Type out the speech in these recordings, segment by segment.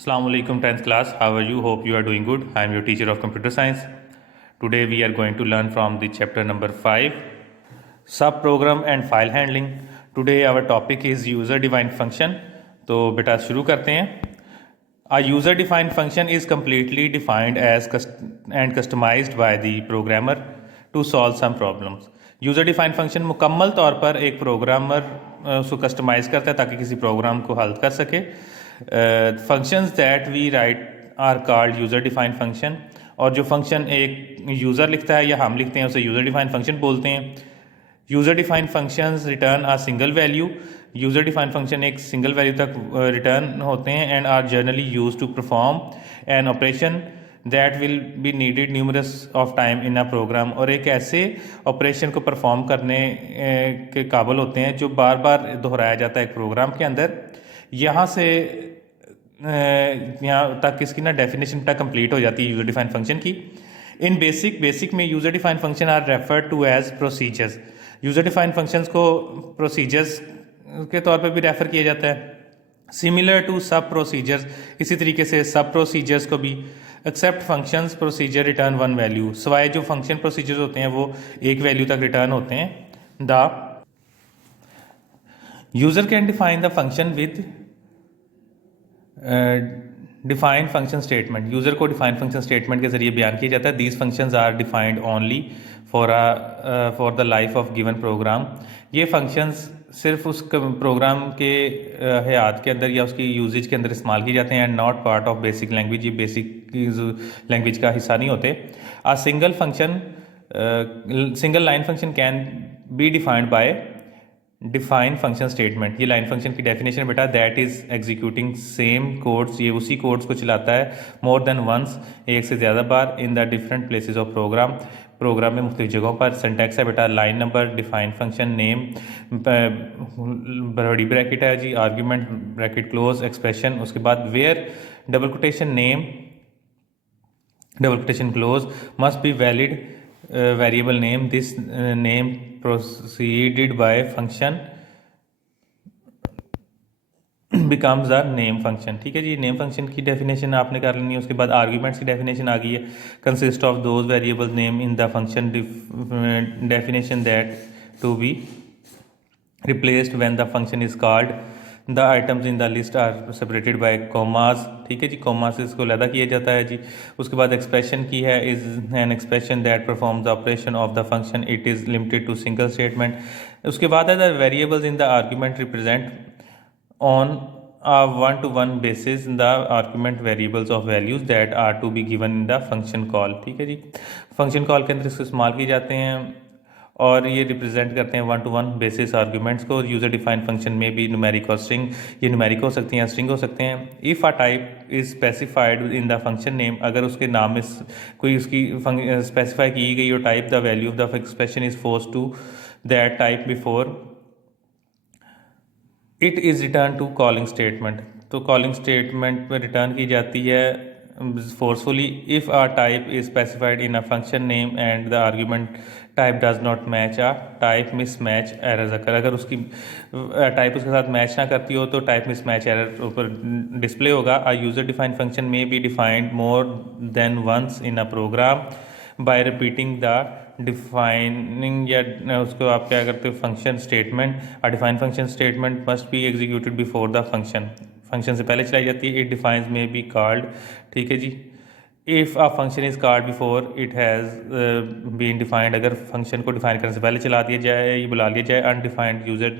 Assalamu alaikum 10th class. How are you? Hope you are doing good. I am your teacher of computer science. Today we are going to learn from the chapter number 5 subprogram and file handling. Today our topic is user defined function. तो बेटा शुरू करते हैं. A user defined function is completely defined as and customized by the programmer to solve some problems. User defined function मुकम्मल तौर पर एक programmer उसको कस्टमाइज़ करता है ताकि किसी प्रोग्राम को हल कर सके. Functions that we write are called user defined function. और जो फंक्शन एक यूज़र लिखता है या हम लिखते हैं उसे यूज़र डिफाइंड फंक्शन बोलते हैं. User defined functions return a single value. User defined function एक सिंगल वैल्यू तक रिटर्न होते हैं and are generally use to perform an operation that will be needed numerous of time in a program. और एक ऐसे operation को perform करने के काबिल होते हैं जो बार बार दोहराया जाता है एक प्रोग्राम के अंदर. यहाँ से यहाँ तक इसकी ना डेफिनेशन तक कंप्लीट हो जाती है यूज़र डिफाइंड फंक्शन की. इन बेसिक में user defined function are refer to as procedures. User defined functions को प्रोसीजर्स के तौर पर भी रेफ़र किया जाता है. सिमिलर टू सब प्रोसीजर्स, इसी तरीके से सब प्रोसीजर्स को भी. Except functions procedure return one value, सिवाय जो फंक्शन प्रोसीजर्स होते हैं वो एक वैल्यू तक रिटर्न होते हैं. The user can define the function with defined function statement. User को डिफाइंड फंक्शन स्टेटमेंट के जरिए बयान किया जाता है. These functions are defined only for the life of given program. ये फंक्शंस सिर्फ उस प्रोग्राम के हयात के अंदर या उसकी यूजेज के अंदर इस्तेमाल किए जाते हैं and not part of basic language. ये बेसिक लैंग्वेज का हिस्सा नहीं होते. A single line function can be defined by define function statement. ये लाइन फंक्शन की डेफिनेशन बेटा that is executing same codes. ये उसी कोड्स को चलाता है मोर देन वंस, एक से ज़्यादा बार, in the different places of program. Program में मुख्तलिफ जगहों पर. सिंटैक्स है बेटा line number, define function name, बड़ी ब्रैकेट है जी, आर्ग्यूमेंट ब्रैकेट क्लोज, एक्सप्रेशन, उसके बाद where double quotation name double quotation close must be valid variable name. This name proceeded by function becomes the name function. ठीक है जी, name function की definition आपने कर लेनी है. उसके बाद आर्ग्यूमेंट्स की डेफिनेशन आ गई है. Consist of those variable name in the function definition that to be replaced when the function is called. The items in the list are separated by commas. ठीक है जी, कॉमा से इसको अलग किया जाता है जी. उसके बाद एक्सप्रेशन की है is an expression that performs the operation of the function. It is limited to single statement. उसके बाद है the variables in the argument represent on a one-to-one basis the argument variables of values that are to be given in the function call. ठीक है जी, function call के अंदर इसको इस्तेमाल किए जाते हैं और ये रिप्रेजेंट करते हैं one two one basis arguments को. यूज़र डिफाइंड फंक्शन में भी न्यूमेरिक और स्ट्रिंग, ये न्यूमेरिक हो सकती हैं, स्ट्रिंग हो सकते हैं. If a type is specified in the function name, अगर उसके नाम में कोई उसकी स्पेसिफाई की गई और type the value of the expression is force to that type before it is return to calling statement. तो कॉलिंग स्टेटमेंट में रिटर्न की जाती है forcefully. If a type is specified in a function name and the argument type does not match a type mismatch error occur. अगर उसकी type उसके साथ match ना करती हो तो टाइप मिस मैच एरर ऊपर डिस्प्ले होगा. आ यूज़र डिफाइंड फंक्शन में be defined more than once in a program by repeating the defining, या उसको आप क्या करते हो function statement. A define function statement must be executed before the function. Function से पहले चलाई जाती है. It defines may be called. ठीक है जी, if a function is called before it has been defined, अगर फंक्शन को डिफाइन करने से पहले चला दिया जाए या बुला लिया जाए. Undefined user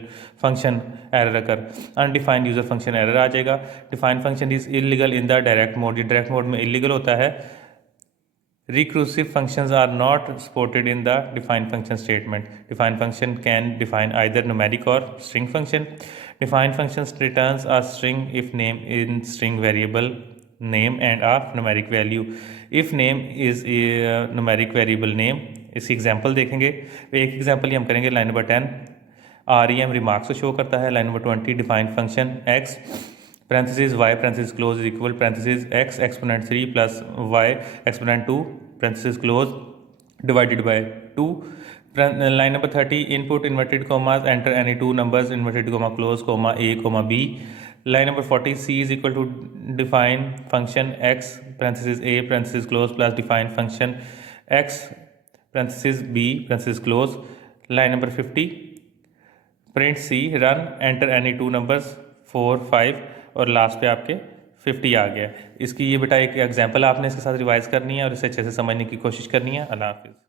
function error occur, undefined user function error आ जाएगा. Defined function is illegal in the direct mode. ये डायरेक्ट मोड में इलीगल होता है. Recursive functions are not supported in the defined function statement. Defined function can define either numeric or string function. Defined functions returns a string if name in string variable name and a numeric value. If name is a numeric variable name, इसकी example देखेंगे. एक example ही हम करेंगे. Line number 10 REM remarks को show करता है. Line number 20 defined function x parenthesis y parenthesis close is equal parenthesis x exponent 3 plus y exponent 2 parenthesis close divided by 2. Line number 30 input inverted commas enter any two numbers inverted comma close comma a comma b. Line number 40 C is equal to define function x parenthesis a parenthesis close plus define function x parenthesis b parenthesis close. Line number 50 print C run enter any two numbers 4 5 और last पे आपके 50 आ गया। इसकी ये बेटा एक example आपने इसके साथ रिवाइज करनी है और इसे अच्छे से समझने की कोशिश करनी है। अल्लाह हाफिज़।